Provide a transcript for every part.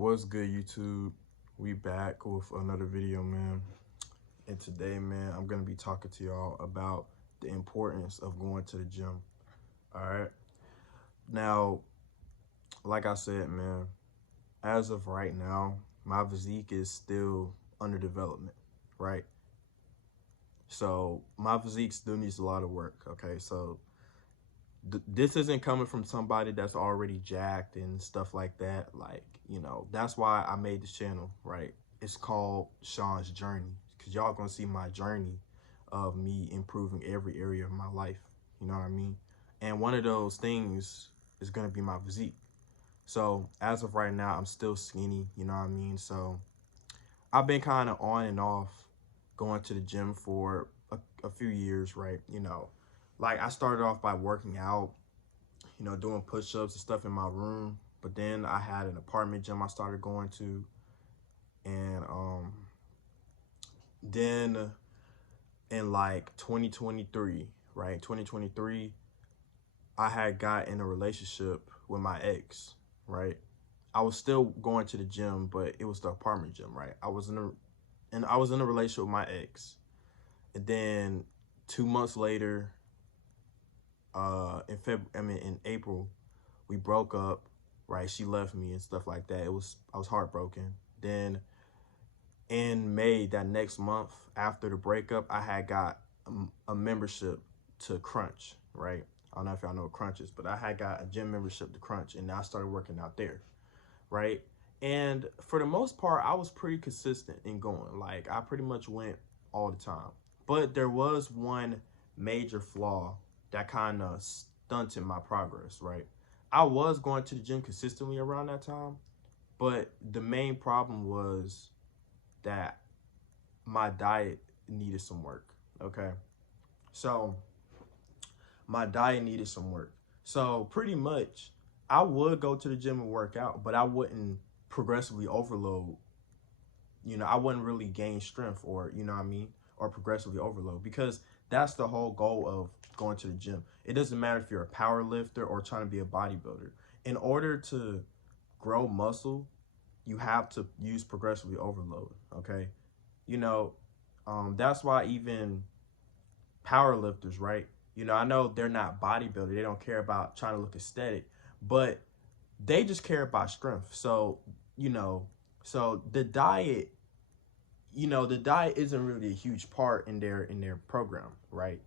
What's good, YouTube? We back with another video, man. And today, man, I'm gonna be talking to y'all about the importance of going to the gym. All right. Now, like I said, man, as of right now, my physique is still under development, right? So my physique still needs a lot of work. Okay, so this isn't coming from somebody that's already jacked and stuff like that. Like, that's why I made this channel, right? It's called Sean's Journey, because y'all gonna see my journey of me improving every area of my life. You know what I mean? And one of those things is gonna be my physique. So as of right now, I'm still skinny. You know what I mean? So I've been kind of on and off going to the gym for a few years, right? Like I started off by working out, doing push-ups and stuff in my room. But then I had an apartment gym I started going to. And then in like 2023, right? 2023, I had got in a relationship with my ex, right? I was still going to the gym, but it was the apartment gym, right? I was in a relationship with my ex. And then 2 months later, in April, we broke up, right? She left me and stuff like that. I was heartbroken. Then in May, that next month after the breakup, I had got a membership to Crunch, right? I don't know if y'all know what Crunch is, but I had got a gym membership to Crunch, and I started working out there, right? And for the most part, I was pretty consistent in going. Like, I pretty much went all the time. But there was one major flaw that kind of stunted my progress, right? I was going to the gym consistently around that time, but the main problem was that my diet needed some work, okay? So my diet needed some work. So pretty much I would go to the gym and work out, but I wouldn't progressively overload. I wouldn't really gain strength or, you know what I mean, or progressively overload, because that's the whole goal of going to the gym. It doesn't matter if you're a power lifter or trying to be a bodybuilder. In order to grow muscle, you have to use progressively overload, okay? You know, that's why even power lifters, right? I know they're not bodybuilders. They don't care about trying to look aesthetic, but they just care about strength. So, you know, so the diet isn't really a huge part in their program, right?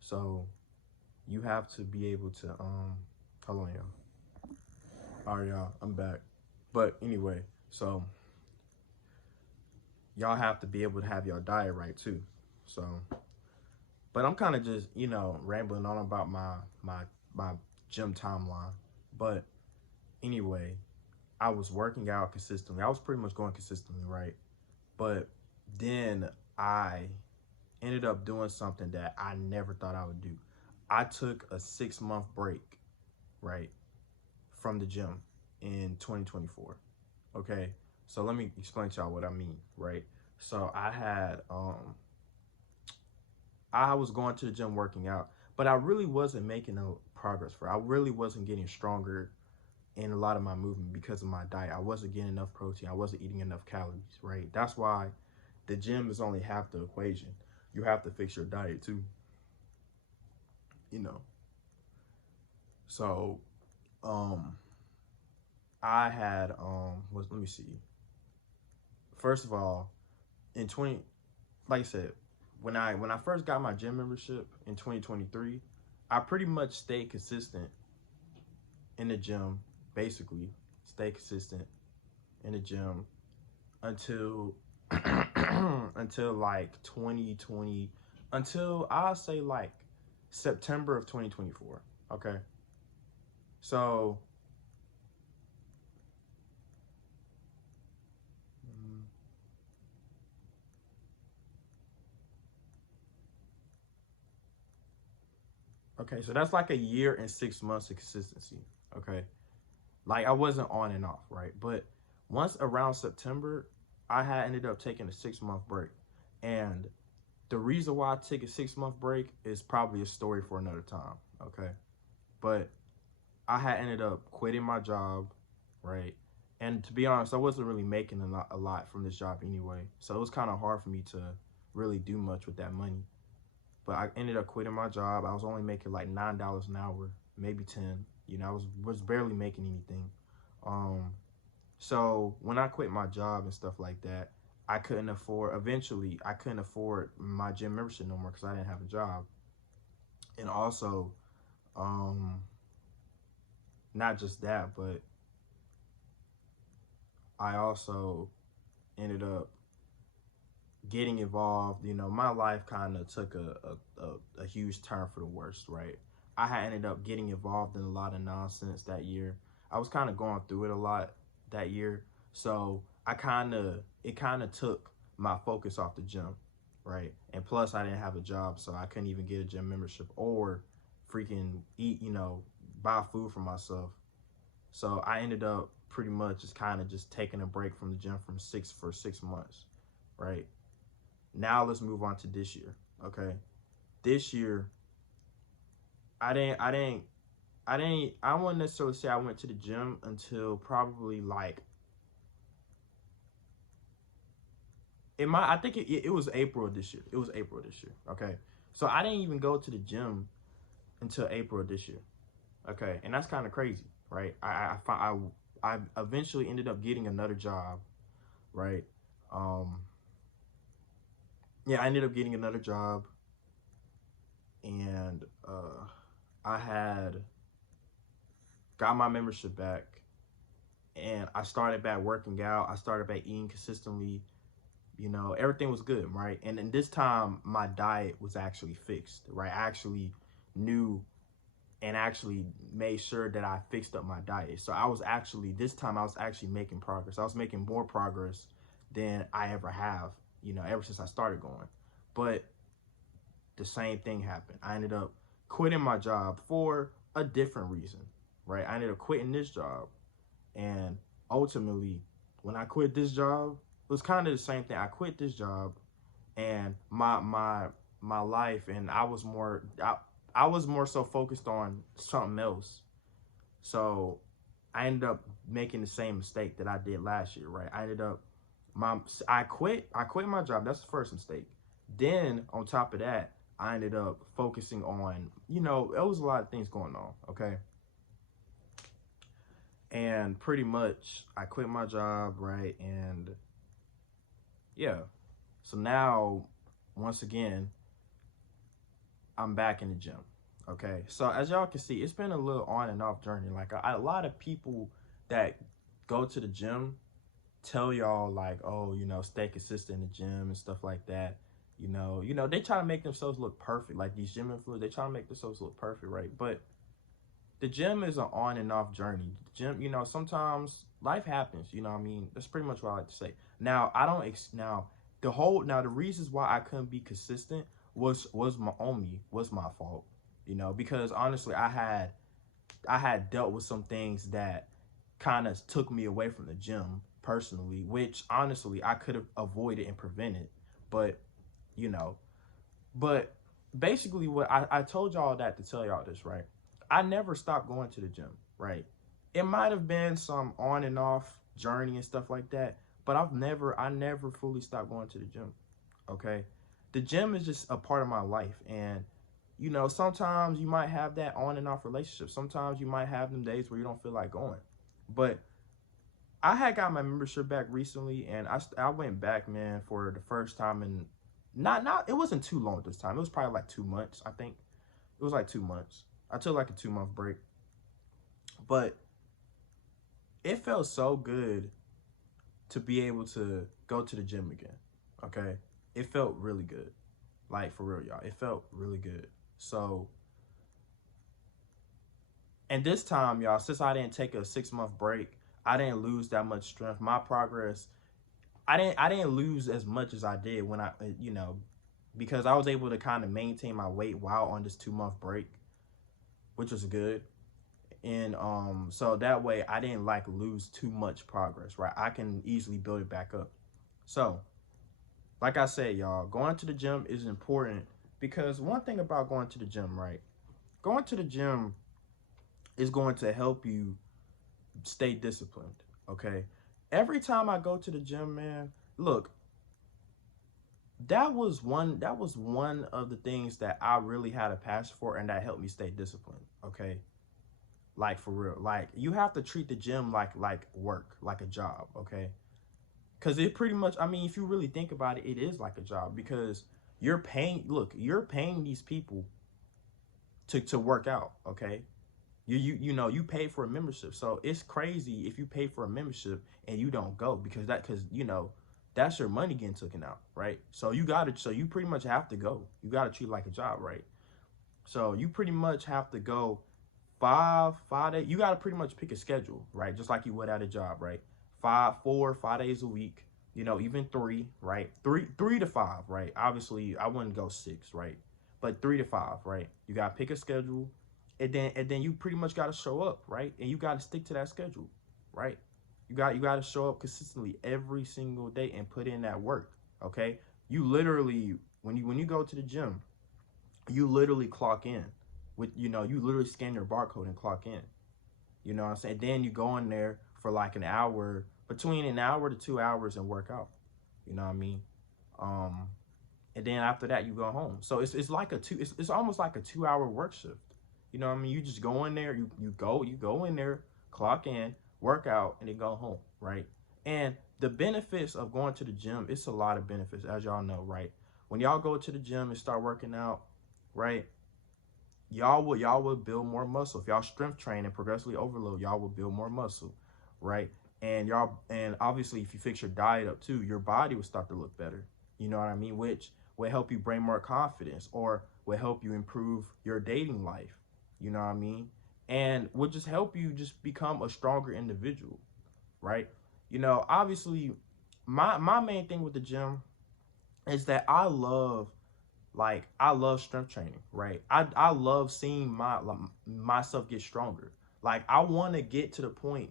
So you have to be able to hold on, y'all. All right, y'all, I'm back. But anyway, so y'all have to be able to have your diet right too. So, but I'm kind of just, rambling on about my gym timeline. But anyway, I was working out consistently. I was pretty much going consistently, right? But then I ended up doing something that I never thought I would do. I took a 6-month break, right, from the gym in 2024. Okay, so let me explain to y'all what I mean, right? So I was going to the gym working out, but I really wasn't making no progress for it. I really wasn't getting stronger in a lot of my movement because of my diet. I wasn't getting enough protein. I wasn't eating enough calories, right? That's why the gym is only half the equation. You have to fix your diet too, you know. So, I had let me see. First of all, in 20 like I said, when I first got my gym membership in 2023, I pretty much stayed consistent in the gym, basically stay consistent in the gym until until like 2020, until I'll say like September of 2024. Okay. So okay, so that's like a year and 6 months of consistency. Okay. Like I wasn't on and off, right? But once around September, I had ended up taking a 6-month break. And the reason why I took a 6-month break is probably a story for another time. Okay. But I had ended up quitting my job, right? And to be honest, I wasn't really making a lot from this job anyway. So it was kind of hard for me to really do much with that money. But I ended up quitting my job. I was only making like $9 an hour, maybe 10. You know, I was barely making anything. Um, so when I quit my job and stuff like that, I couldn't afford. Eventually, I couldn't afford my gym membership no more because I didn't have a job. And also, um, not just that, but I also ended up getting involved. You know, my life kind of took a huge turn for the worst, right? I had ended up getting involved in a lot of nonsense that year. I was kind of going through it a lot that year. So it kind of took my focus off the gym, right? And plus I didn't have a job, so I couldn't even get a gym membership or freaking eat, you know, buy food for myself. So I ended up pretty much just kind of just taking a break from the gym for 6 months, right? Now let's move on to this year. Okay. This year, I wouldn't necessarily say I went to the gym until probably like I think it was April of this year. It was April of this year. Okay. So I didn't even go to the gym until April of this year. Okay. And that's kind of crazy, right? I eventually ended up getting another job, right? Um, yeah, I ended up getting another job, and I had got my membership back, and I started back working out. I started back eating consistently. You know, everything was good, right? And then this time, my diet was actually fixed, right? I actually knew and actually made sure that I fixed up my diet. So this time I was actually making progress. I was making more progress than I ever have, you know, ever since I started going. But the same thing happened. I ended up quitting my job for a different reason, right? I ended up quitting this job. And ultimately, when I quit this job, it was kind of the same thing. I quit this job and my life, and I was more so focused on something else. So I ended up making the same mistake that I did last year, right? I quit my job. That's the first mistake. Then on top of that, I ended up focusing on, you know, there was a lot of things going on, okay? And pretty much I quit my job, right? And yeah. So now, once again, I'm back in the gym. Okay. So as y'all can see, it's been a little on and off journey. Like a lot of people that go to the gym tell y'all like, oh, you know, stay consistent in the gym and stuff like that. They try to make themselves look perfect. Like these gym influencers, they try to make themselves look perfect, right? But the gym is an on and off journey. The gym, you know, sometimes life happens. You know what I mean? That's pretty much what I like to say. Now, I don't now the reasons why I couldn't be consistent was my fault. You know, because honestly, I had dealt with some things that kind of took me away from the gym personally, which honestly I could have avoided and prevented. But you know, but basically, what I told y'all that to tell y'all this, right? I never stopped going to the gym, right? It might have been some on and off journey and stuff like that, but I never fully stopped going to the gym, okay? The gym is just a part of my life, and you know, sometimes you might have that on and off relationship. Sometimes you might have them days where you don't feel like going, but I had got my membership back recently, and I went back, man, for the first time in not it wasn't too long this time. It was probably like 2 months, I think. It was like 2 months. I took like a 2 month break, but it felt so good to be able to go to the gym again. Okay, it felt really good, like for real, y'all. It felt really good. So, and this time, y'all, since I didn't take a 6 month break, I didn't lose that much strength. My progress, I didn't lose as much as I did when you know, because I was able to kind of maintain my weight while on this 2 month break, which was good. And so that way I didn't like lose too much progress, right? I can easily build it back up. So like I said, y'all, going to the gym is important because one thing about going to the gym, right? Going to the gym is going to help you stay disciplined. Okay. Every time I go to the gym, man, look, that was one of the things that I really had a passion for and that helped me stay disciplined. Okay. Like for real. Like you have to treat the gym like work, like a job, okay? Cause it pretty much, I mean, if you really think about it, it is like a job because you're paying these people to work out, okay? You pay for a membership. So it's crazy if you pay for a membership and you don't go because that's your money getting taken out, right? So you pretty much have to go. You gotta treat it like a job, right? So you pretty much have to go 5 days. You gotta pretty much pick a schedule, right? Just like you would at a job, right? 5 days a week, even three, right? Three to five, right? Obviously I wouldn't go 6, right? But 3 to 5, right? You gotta pick a schedule and then you pretty much gotta show up, right? And you gotta stick to that schedule, right? You gotta show up consistently every single day and put in that work. Okay. You literally when you go to the gym, you literally clock in you literally scan your barcode and clock in. You know what I'm saying? Then you go in there for like an hour, between an hour to 2 hours and work out. You know what I mean? Um, and then after that you go home. So it's like it's almost like a 2 hour work shift. You know what I mean? You just go in there, you go in there, clock in, work out, and then go home, right? And the benefits of going to the gym, it's a lot of benefits, as y'all know, right? When y'all go to the gym and start working out, right? Y'all will build more muscle. If y'all strength train and progressively overload, y'all will build more muscle, right? And obviously if you fix your diet up too, your body will start to look better. You know what I mean? Which will help you bring more confidence or will help you improve your dating life. You know what I mean? And will just help you just become a stronger individual, right? Obviously my main thing with the gym is that I love strength training, right? I love seeing myself get stronger. Like I want to get to the point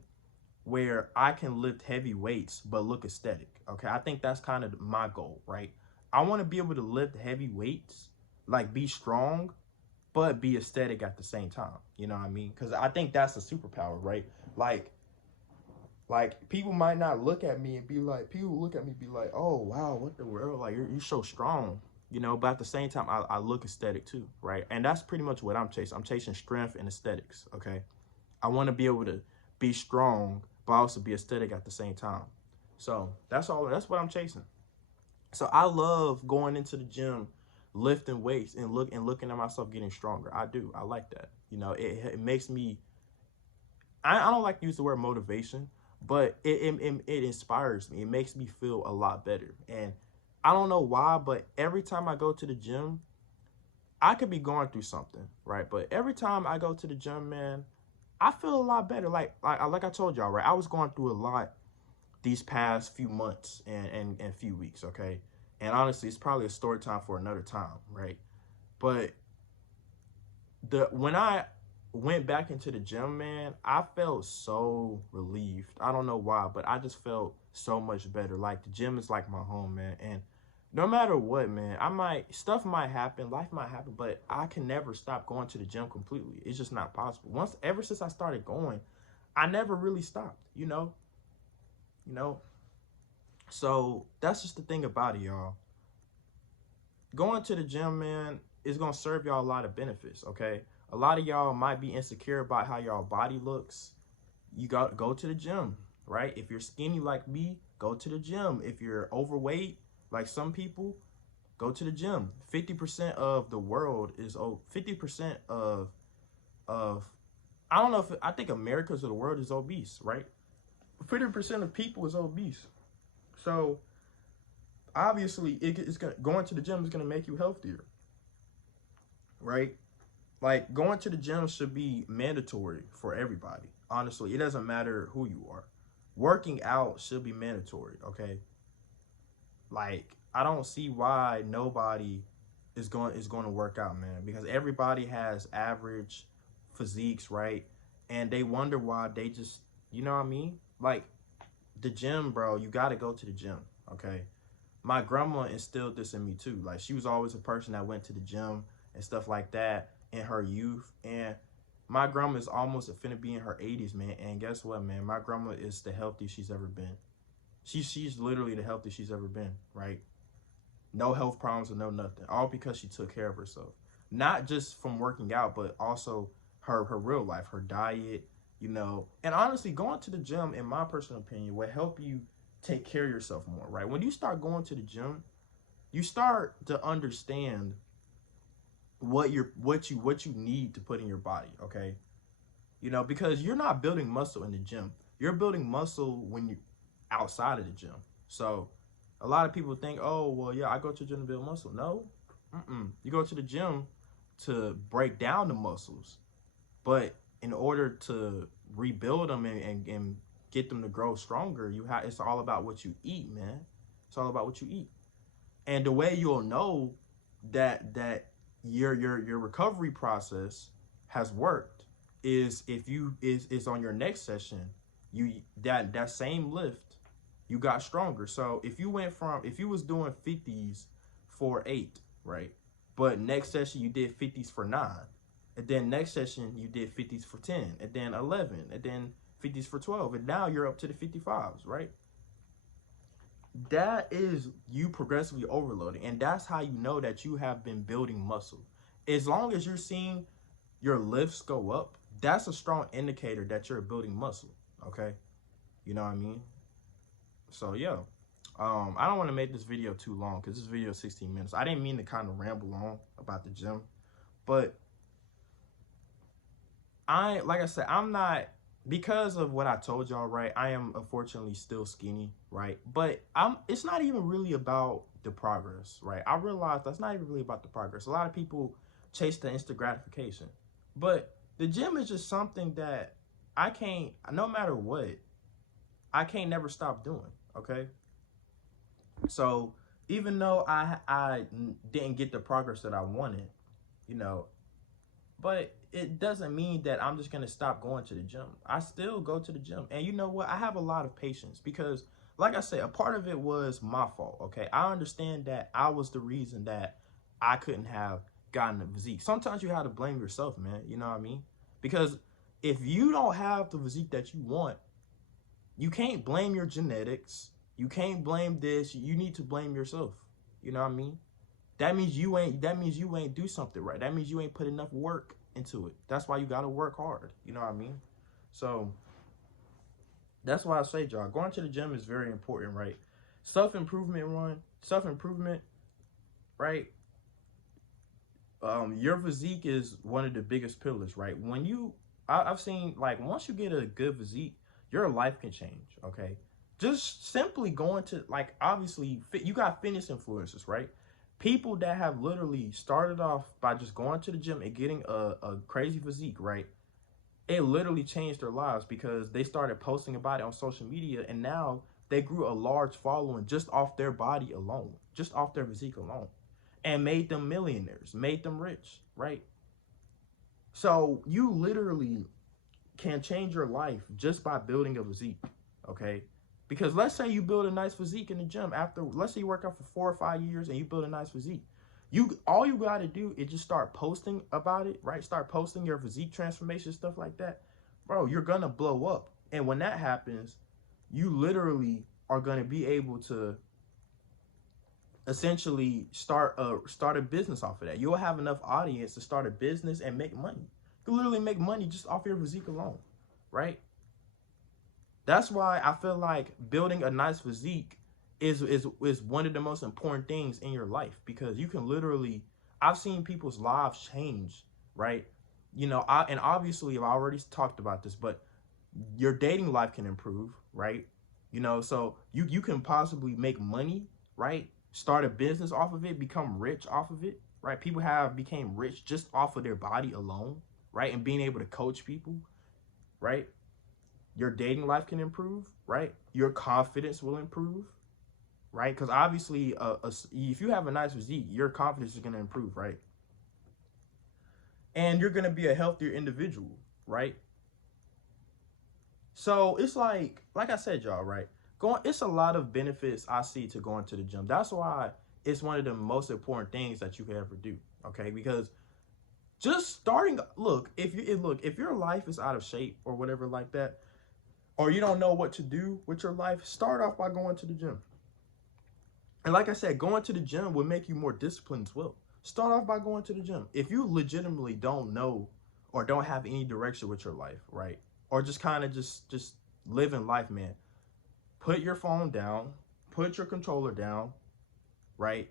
where I can lift heavy weights but look aesthetic. Okay, I think that's kind of my goal, right? I want to be able to lift heavy weights, like be strong, but be aesthetic at the same time. You know what I mean? Because I think that's a superpower, right? Like people might not look at me and be like, people look at me and be like, oh wow, what the world? Like you're so strong, but at the same time, I look aesthetic too, right? And that's pretty much what I'm chasing. I'm chasing strength and aesthetics, okay? I want to be able to be strong, but also be aesthetic at the same time. So that's what I'm chasing. So I love going into the gym, lifting weights and looking at myself getting stronger. I do. I like that. It makes me I don't like to use the word motivation, but it inspires me. It makes me feel a lot better. And I don't know why, but every time I go to the gym, I could be going through something, right? But every time I go to the gym, man, I feel a lot better. Like I told y'all, right? I was going through a lot these past few months and few weeks, okay? And honestly, it's probably a story time for another time, right? But when I went back into the gym, man, I felt so relieved. I don't know why, but I just felt so much better. Like the gym is like my home, man. And no matter what, man, stuff might happen, life might happen, but I can never stop going to the gym completely. It's just not possible. Ever since I started going, I never really stopped, you know. So that's just the thing about it, y'all. Going to the gym, man, is gonna serve y'all a lot of benefits, okay? A lot of y'all might be insecure about how y'all body looks. You got to go to the gym, right? If you're skinny like me, go to the gym. If you're overweight, like some people, go to the gym. 50% of the world is 50% of I don't know if I think America's of the world is obese, right? 50% of people is obese. So obviously going to the gym is gonna make you healthier, right? Like going to the gym should be mandatory for everybody. Honestly, it doesn't matter who you are. Working out should be mandatory, okay? Like I don't see why nobody is going to work out, man, because everybody has average physiques, right? And they wonder why they just, you know what I mean? Like the gym, bro, you got to go to the gym, okay? My grandma instilled this in me too. Like she was always a person that went to the gym and stuff like that in her youth. And My grandma is almost finna be in her 80s, man. And guess what, man? My grandma is the healthiest she's ever been. She's literally the healthiest she's ever been, right? No health problems or no nothing. All because she took care of herself. Not just from working out, but also her real life, her diet, you know. And honestly, going to the gym, in my personal opinion, will help you take care of yourself more, right? When you start going to the gym, you start to understand what you need to put in your body, okay? You know, because you're not building muscle in the gym. You're building muscle when you outside of the gym. So a lot of people think, oh, well, yeah, I go to the gym to build muscle. No, you go to the gym to break down the muscles. But in order to rebuild them and get them to grow stronger, it's all about what you eat, man. It's all about what you eat. And the way you'll know that your recovery process has worked is if you is on your next session, that same lift, you got stronger. So if you was doing 50s for 8, right? But next session you did 50s for 9. And then next session you did 50s for 10, and then 11, and then 50s for 12, and now you're up to the 55s, right? That is you progressively overloading, and that's how you know that you have been building muscle. As long as you're seeing your lifts go up, that's a strong indicator that you're building muscle, okay? You know what I mean? So yeah, I don't want to make this video too long because this video is 16 minutes. I didn't mean to kind of ramble on about the gym, but like I said, I'm not, because of what I told y'all, right? I am unfortunately still skinny, right? But it's not even really about the progress, right? I realize that's not even really about the progress. A lot of people chase the instant gratification, but the gym is just something that I can't, no matter what, I can't never stop doing, okay? So even though I didn't get the progress that I wanted, you know, but it doesn't mean that I'm just going to stop going to the gym. I still go to the gym. And you know what? I have a lot of patience because, like I said, a part of it was my fault, okay? I understand that I was the reason that I couldn't have gotten the physique. Sometimes you have to blame yourself, man. You know what I mean? Because if you don't have the physique that you want, you can't blame your genetics. You can't blame this. You need to blame yourself. You know what I mean? That means you ain't do something right. That means you ain't put enough work into it. That's why you gotta work hard. You know what I mean? So that's why I say, y'all, going to the gym is very important, right? Self-improvement, right? Your physique is one of the biggest pillars, right? I've seen, like, once you get a good physique, your life can change, okay? Just simply going to, like, obviously, you got fitness influencers, right? People that have literally started off by just going to the gym and getting a crazy physique, right? It literally changed their lives because they started posting about it on social media, and now they grew a large following just off their body alone, just off their physique alone, and made them millionaires, made them rich, right? So you literally can change your life just by building a physique, okay? Because let's say you build a nice physique in the gym after, let's say you work out for 4 or 5 years and you build a nice physique. All you got to do is just start posting about it, right? Start posting your physique transformation, stuff like that. Bro, you're going to blow up. And when that happens, you literally are going to be able to essentially start a business off of that. You'll have enough audience to start a business and make money. You can literally make money just off your physique alone, right? That's why I feel like building a nice physique is one of the most important things in your life, because you can literally, I've seen people's lives change, right? You know, and obviously I've already talked about this, but your dating life can improve, right? You know, so you can possibly make money, right? Start a business off of it, become rich off of it, right? People became rich just off of their body alone, right? And being able to coach people, right? Your dating life can improve, right? Your confidence will improve, right? Because obviously, if you have a nice physique, your confidence is going to improve, right? And you're going to be a healthier individual, right? So it's like I said, y'all, right? It's a lot of benefits I see to going to the gym. That's why it's one of the most important things that you can ever do, okay? Because Just starting, look, if your life is out of shape or whatever like that, or you don't know what to do with your life, start off by going to the gym. And like I said, going to the gym will make you more disciplined as well. Start off by going to the gym. If you legitimately don't know or don't have any direction with your life, right? Or just kind of just living life, man. Put your phone down, put your controller down, right?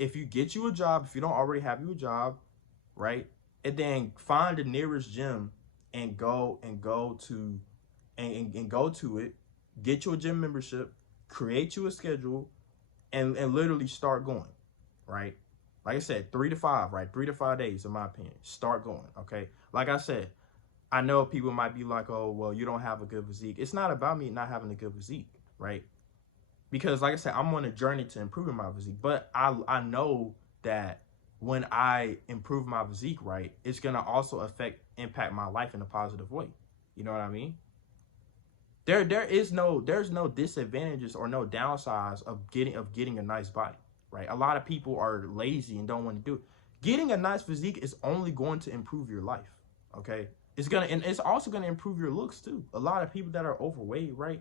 If you get you a job, if you don't already have you a job, right? And then find the nearest gym and go to it, get you a gym membership, create you a schedule, and literally start going, right? Like I said, 3 to 5, right? 3 to 5 days, in my opinion. Start going, okay? Like I said, I know people might be like, oh, well, you don't have a good physique. It's not about me not having a good physique, right? Because like I said, I'm on a journey to improving my physique. But I know that when I improve my physique, right, it's gonna also impact my life in a positive way. You know what I mean? There's no disadvantages or no downsides of getting a nice body, right? A lot of people are lazy and don't want to do it. Getting a nice physique is only going to improve your life, okay? It's also gonna improve your looks too. A lot of people that are overweight, right?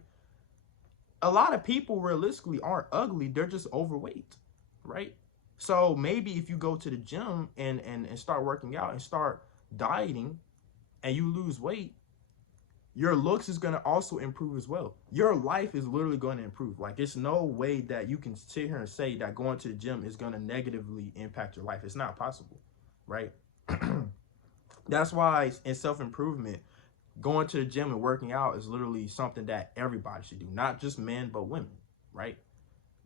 A lot of people realistically aren't ugly, they're just overweight, right? So maybe if you go to the gym and start working out and start dieting and you lose weight, your looks is going to also improve as well. Your life is literally going to improve. Like, it's no way that you can sit here and say that going to the gym is going to negatively impact your life. It's not possible, right? That's why in self-improvement, going to the gym and working out is literally something that everybody should do, not just men, but women, right?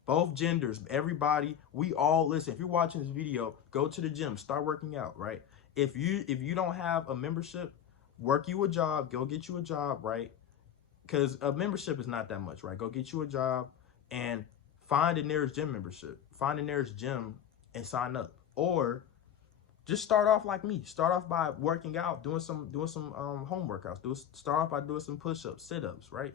Both genders, everybody, we all, listen, if you're watching this video, go to the gym, start working out, right? If you don't have a membership, work you a job, go get you a job, right? Because a membership is not that much, right? Go get you a job and find the nearest gym membership. Find the nearest gym and sign up. Or just start off like me. Start off by working out, doing some home workouts. Start off by doing some push-ups, sit-ups, right?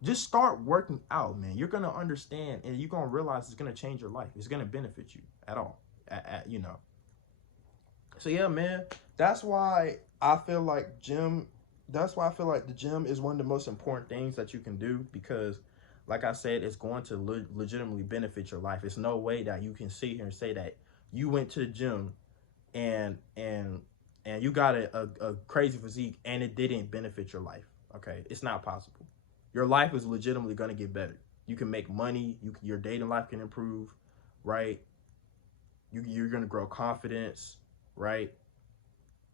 Just start working out, man. You're gonna understand and you're gonna realize it's gonna change your life. It's gonna benefit you at all, you know. So yeah, man, that's why I feel like the gym is one of the most important things that you can do, because like I said, it's going to legitimately benefit your life. It's no way that you can sit here and say that you went to the gym and you got a crazy physique and it didn't benefit your life. Okay, it's not possible. Your life is legitimately going to get better. You can make money. Your dating life can improve, right? You're going to grow confidence, right?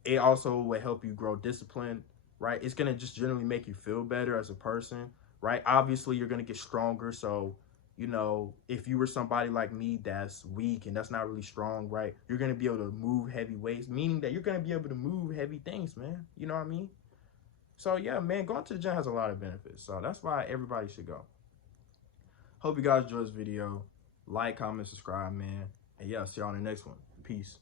It also will help you grow discipline, right? It's going to just generally make you feel better as a person, right? Obviously, you're going to get stronger. So, you know, if you were somebody like me that's weak and that's not really strong, right, you're going to be able to move heavy weights, meaning that you're going to be able to move heavy things, man. You know what I mean? So, yeah, man, going to the gym has a lot of benefits. So that's why everybody should go. Hope you guys enjoyed this video. Like, comment, subscribe, man. And, yeah, see y'all in the next one. Peace.